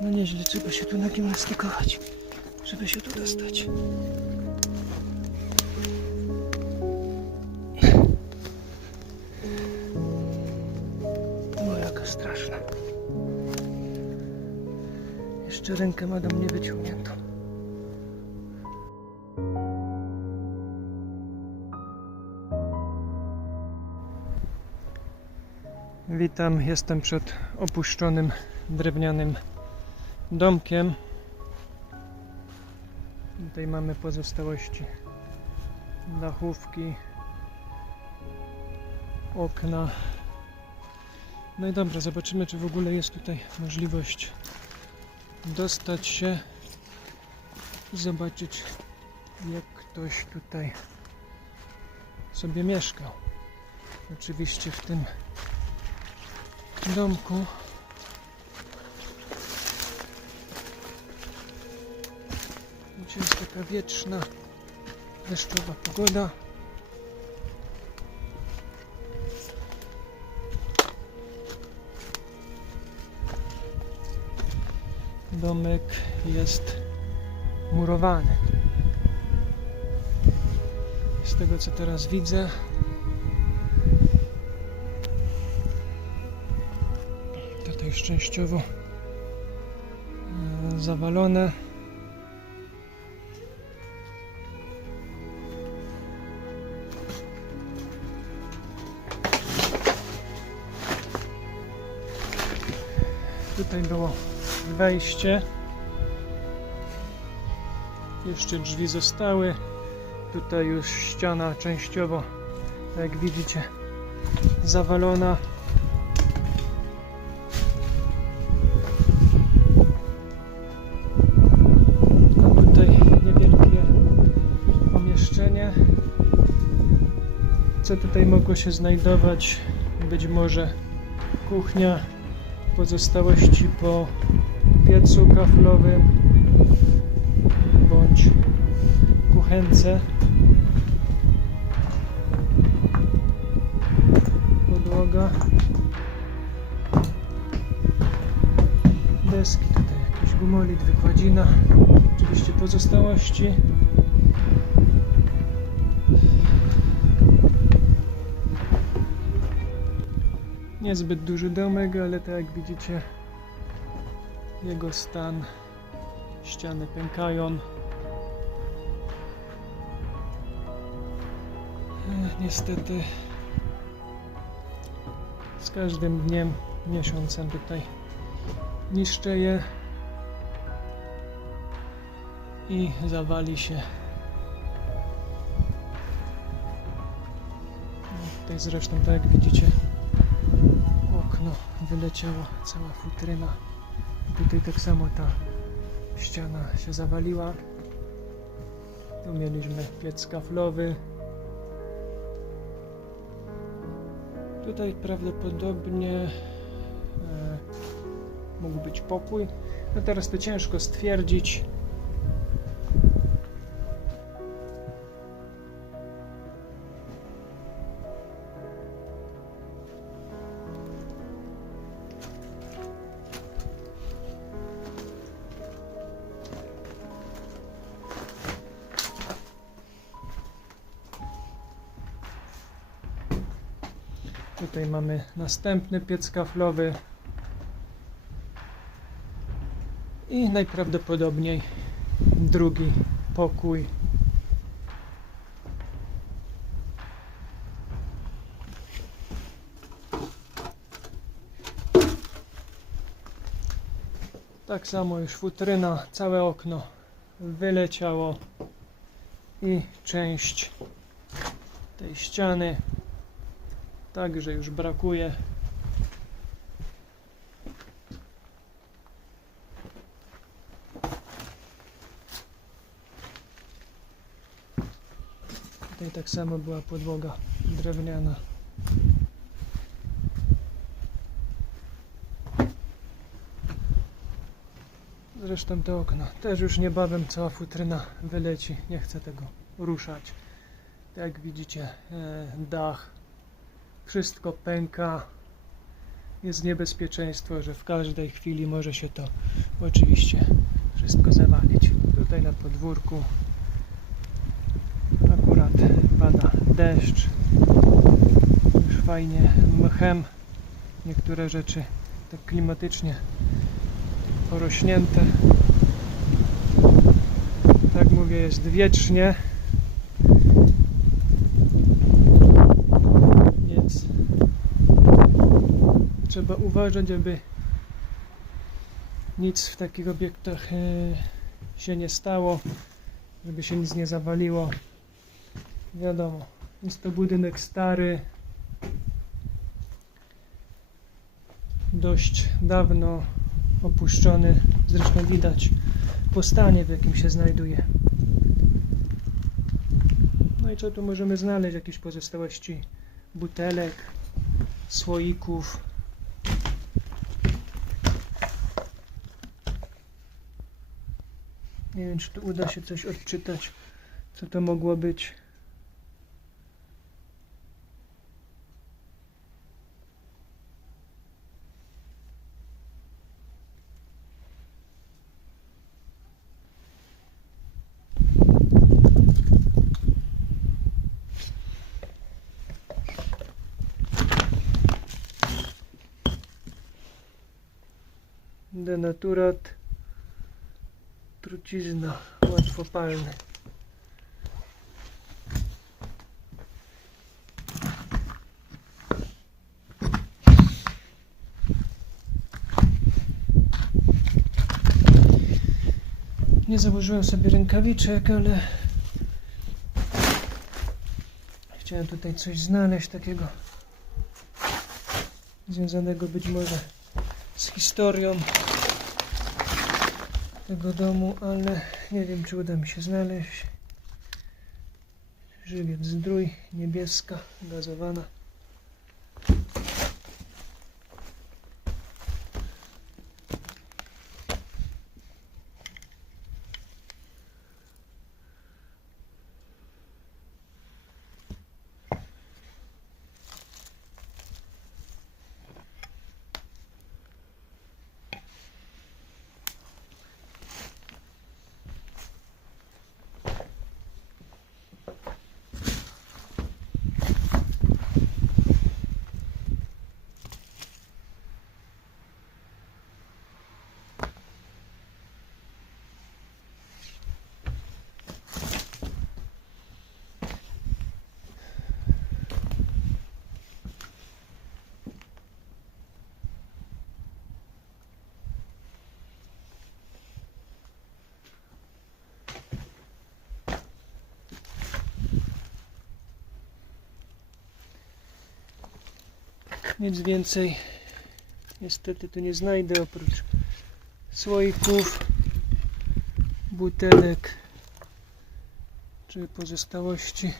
No nieźle, trzeba się tu nagimnastykować, żeby się tu dostać. O, jaka straszna. Jeszcze rękę ma do mnie wyciągniętą. Witam, jestem przed opuszczonym drewnianym domkiem. Tutaj mamy pozostałości dachówki, okna. No i dobra, zobaczymy, czy w ogóle jest tutaj możliwość dostać się i zobaczyć, jak ktoś tutaj sobie mieszkał. Oczywiście w tym domku Jest taka wieczna, deszczowa pogoda. Domek jest murowany. Z tego co teraz widzę, tutaj już częściowo e, zawalone. Tutaj było wejście. Jeszcze drzwi zostały. Tutaj już ściana częściowo, jak widzicie, zawalona. A tutaj niewielkie pomieszczenie. Co tutaj mogło się znajdować? Być może kuchnia, pozostałości po piecu kaflowym bądź kuchence. Podłoga. Deski, tutaj jakiś gumolit, wykładzina. Oczywiście pozostałości. Niezbyt duży domek, ale tak jak widzicie jego stan ściany pękają. Niestety z każdym dniem miesiącem tutaj niszczy je i zawali się. No, tutaj zresztą tak jak widzicie okno wyleciała cała futryna. Tutaj tak samo ta ściana się zawaliła. Tu mieliśmy piec kaflowy. Tutaj prawdopodobnie e, mógł być pokój. No teraz to ciężko stwierdzić. Tutaj mamy następny piec kaflowy. I najprawdopodobniej drugi pokój. Tak samo już futryna, całe okno wyleciało i część tej ściany Także już brakuje. Tutaj tak samo była podłoga drewniana. Zresztą te okna też już niebawem cała futryna wyleci. Nie chcę tego ruszać. Tak jak widzicie, e, dach wszystko pęka. jest niebezpieczeństwo, że w każdej chwili może się to oczywiście wszystko zawalić. Tutaj na podwórku akurat pada deszcz. Już fajnie mchem niektóre rzeczy tak klimatycznie porośnięte. Tak mówię, jest wiecznie. Trzeba uważać, aby nic w takich obiektach e, się nie stało, żeby się nic nie zawaliło. Wiadomo, jest to budynek stary, dość dawno opuszczony, zresztą widać po stanie, w jakim się znajduje. No i co tu możemy znaleźć? Jakieś pozostałości butelek, słoików. Nie wiem, czy tu uda się coś odczytać, co to mogło być. Denaturat trucizna łatwopalny. Nie założyłem sobie rękawiczek, ale chciałem tutaj coś znaleźć takiego związanego być może z historią tego domu, ale nie wiem, czy uda mi się znaleźć. Żywiec zdrój, niebieska, gazowana. Nic więcej niestety tu nie znajdę oprócz słoików, butelek czy pozostałości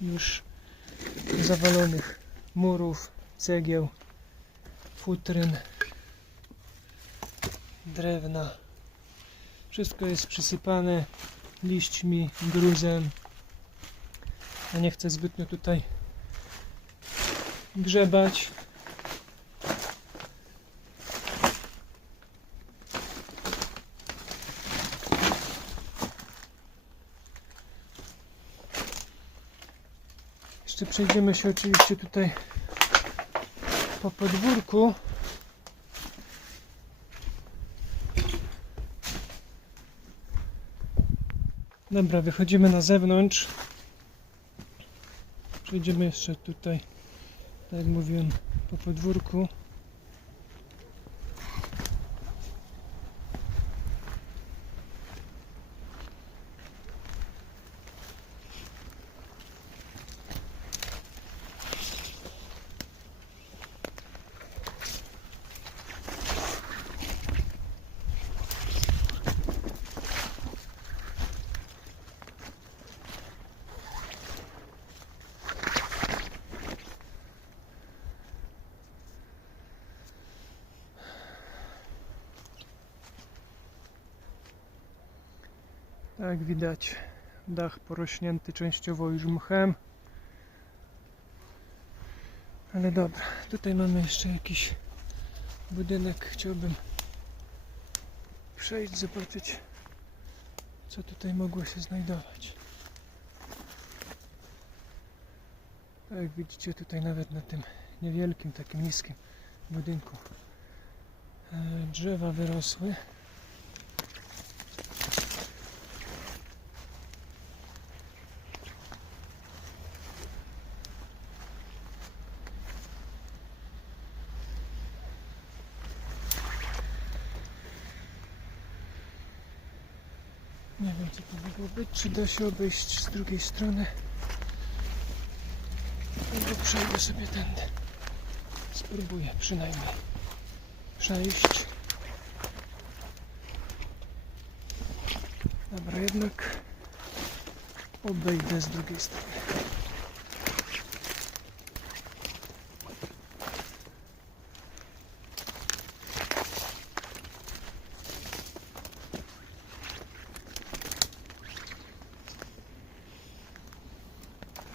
już zawalonych murów, cegieł, futryn, drewna. Wszystko jest przysypane liśćmi, gruzem. Ja nie chcę zbytnio tutaj grzebać. Jeszcze przejdziemy się oczywiście tutaj po podwórku. Dobra, wychodzimy na zewnątrz. Przejdziemy jeszcze tutaj, tak jak mówiłem, po podwórku. Jak widać, dach porośnięty częściowo już mchem. Ale dobra, tutaj mamy jeszcze jakiś budynek. Chciałbym przejść, zobaczyć, co tutaj mogło się znajdować. Tak jak widzicie, tutaj nawet na tym niewielkim, takim niskim budynku e, drzewa wyrosły. Nie wiem co to mogło być, czy da się obejść z drugiej strony. Albo przejdę sobie tędy. Spróbuję przynajmniej przejść. Dobra, jednak obejdę z drugiej strony.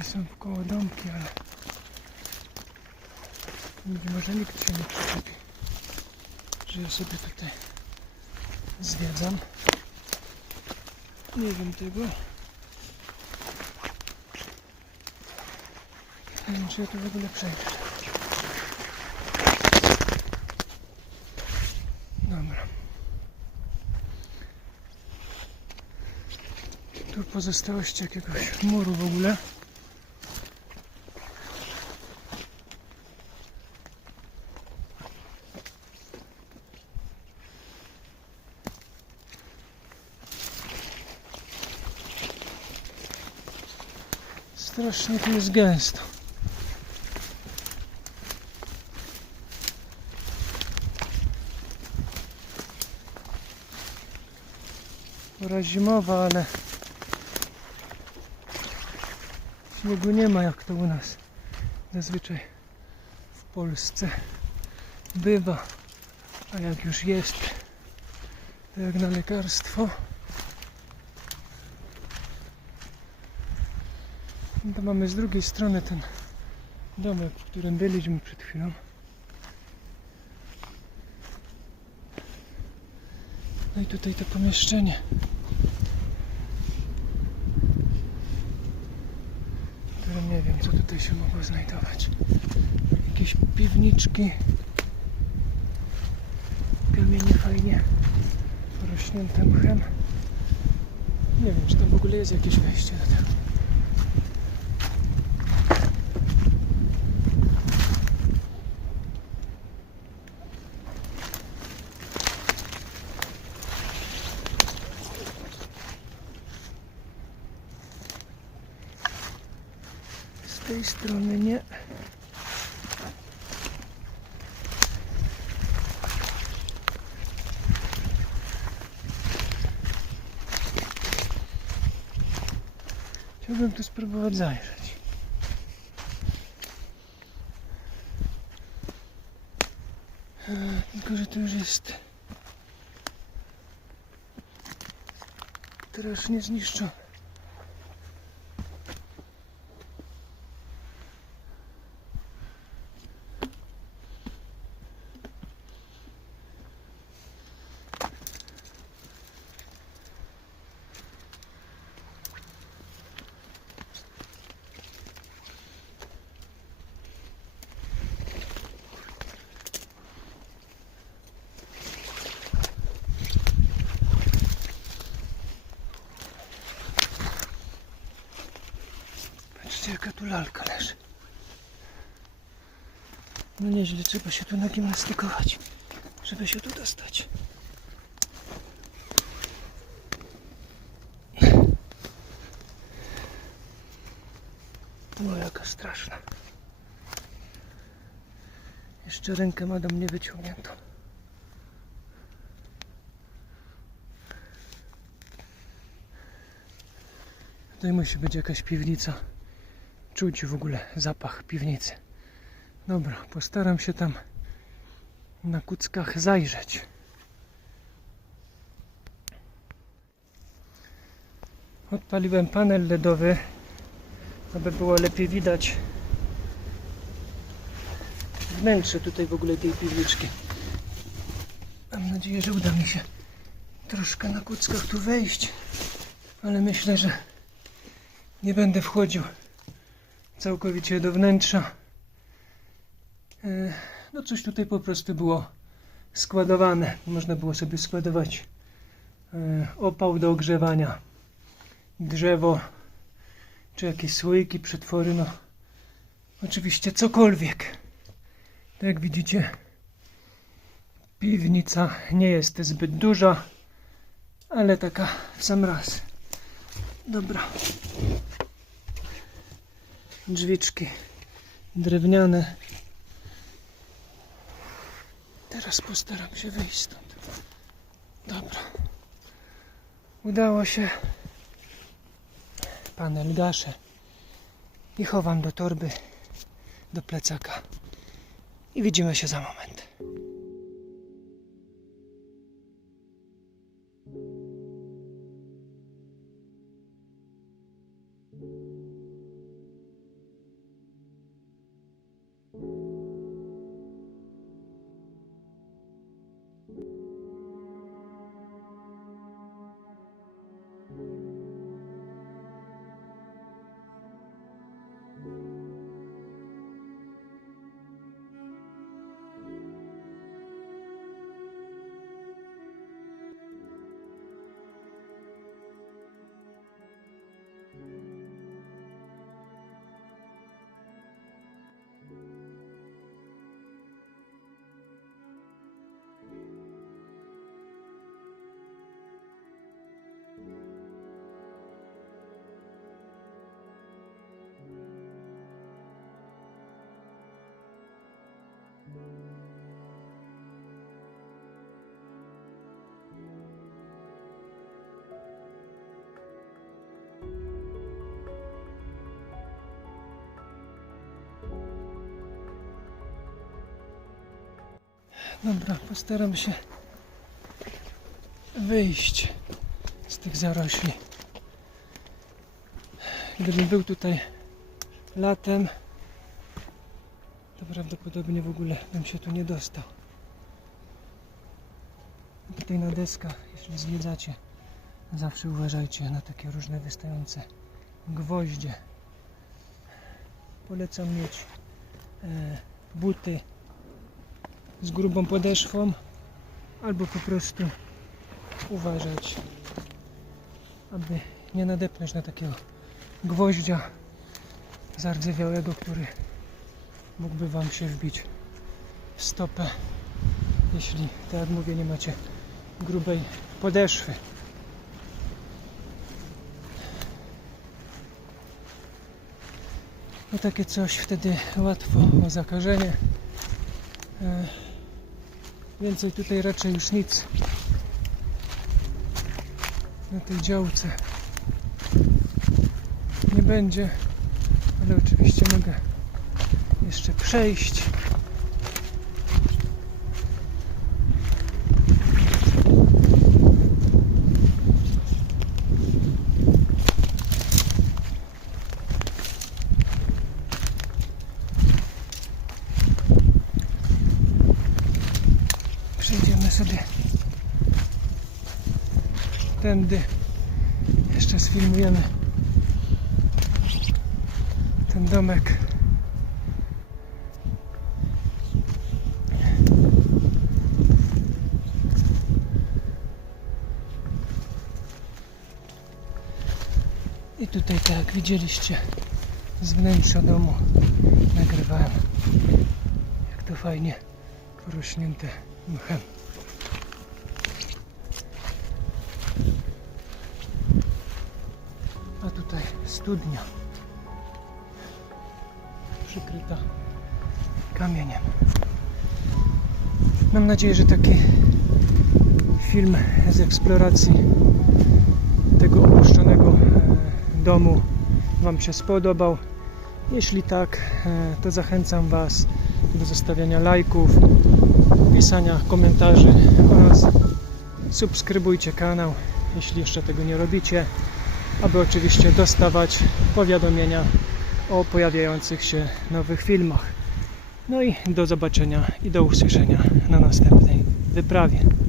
I są wkoło domki, ale Nigdy może nikt się nie przyczepi, że ja sobie tutaj zwiedzam. Nie wiem tego. Nie wiem, czy ja tu w ogóle przejdę. Dobra. Tu pozostałości jakiegoś muru w ogóle. Strasznie tu jest gęsto. Pora zimowa, ale śniegu nie ma jak to u nas zazwyczaj w Polsce bywa. A jak już jest, to jak na lekarstwo. No to mamy z drugiej strony ten domek, w którym byliśmy przed chwilą. No i tutaj to pomieszczenie. W którym nie wiem, co tutaj się mogło znajdować. Jakieś piwniczki. Kamienie fajnie porośnięte mchem. Nie wiem, czy tam w ogóle jest jakieś wejście do tego. Tej strony nie. Chciałbym tu spróbować zajrzeć. Tylko, że to już jest strasznie zniszczone. Jaka tu lalka leży. No nieźle, trzeba się tu nagimnastykować, żeby się tu dostać. No jaka straszna. Jeszcze rękę ma do mnie wyciągniętą. Tutaj musi być jakaś piwnica. Czuć w ogóle zapach piwnicy. Dobra, postaram się tam na kuckach zajrzeć. Odpaliłem panel LEDowy, aby było lepiej widać wnętrze tutaj w ogóle tej piwniczki. Mam nadzieję, że uda mi się troszkę na kuckach tu wejść, ale myślę, że nie będę wchodził całkowicie do wnętrza. E, No coś tutaj po prostu było składowane. Można było sobie składować e, opał do ogrzewania, drzewo, czy jakieś słoiki, przetwory, no oczywiście cokolwiek. Tak jak widzicie, piwnica nie jest zbyt duża, ale taka w sam raz. Dobra. Drzwiczki drewniane. Teraz postaram się wyjść stąd. Dobra. Udało się. Panel gaszę i chowam do torby, do plecaka. I widzimy się za moment. Dobra, postaram się wyjść z tych zarośli. Gdybym był tutaj latem, prawdopodobnie w ogóle bym się tu nie dostał. Tutaj na deskach, jeśli zwiedzacie, zawsze uważajcie na takie różne wystające gwoździe. Polecam mieć e, buty z grubą podeszwą albo po prostu uważać, aby nie nadepnąć na takiego gwoździa zardzewiałego, który mógłby Wam się wbić w stopę, jeśli, tak jak mówię, nie macie grubej podeszwy. No takie coś wtedy łatwo o zakażenie. E, Więcej tutaj raczej już nic na tej działce nie będzie, ale oczywiście mogę jeszcze przejść. Przejdziemy sobie tędy. Jeszcze sfilmujemy ten domek. Tutaj tak jak widzieliście z wnętrza domu nagrywałem jak to fajnie porośnięte mchem. A tutaj studnia przykryta kamieniem. Mam nadzieję, że taki film z eksploracji tego opuszczonego domu Wam się spodobał. Jeśli tak, e, to zachęcam Was do zostawiania lajków, pisania komentarzy oraz subskrybujcie kanał, jeśli jeszcze tego nie robicie, aby oczywiście dostawać powiadomienia o pojawiających się nowych filmach. No i do zobaczenia i do usłyszenia na następnej wyprawie.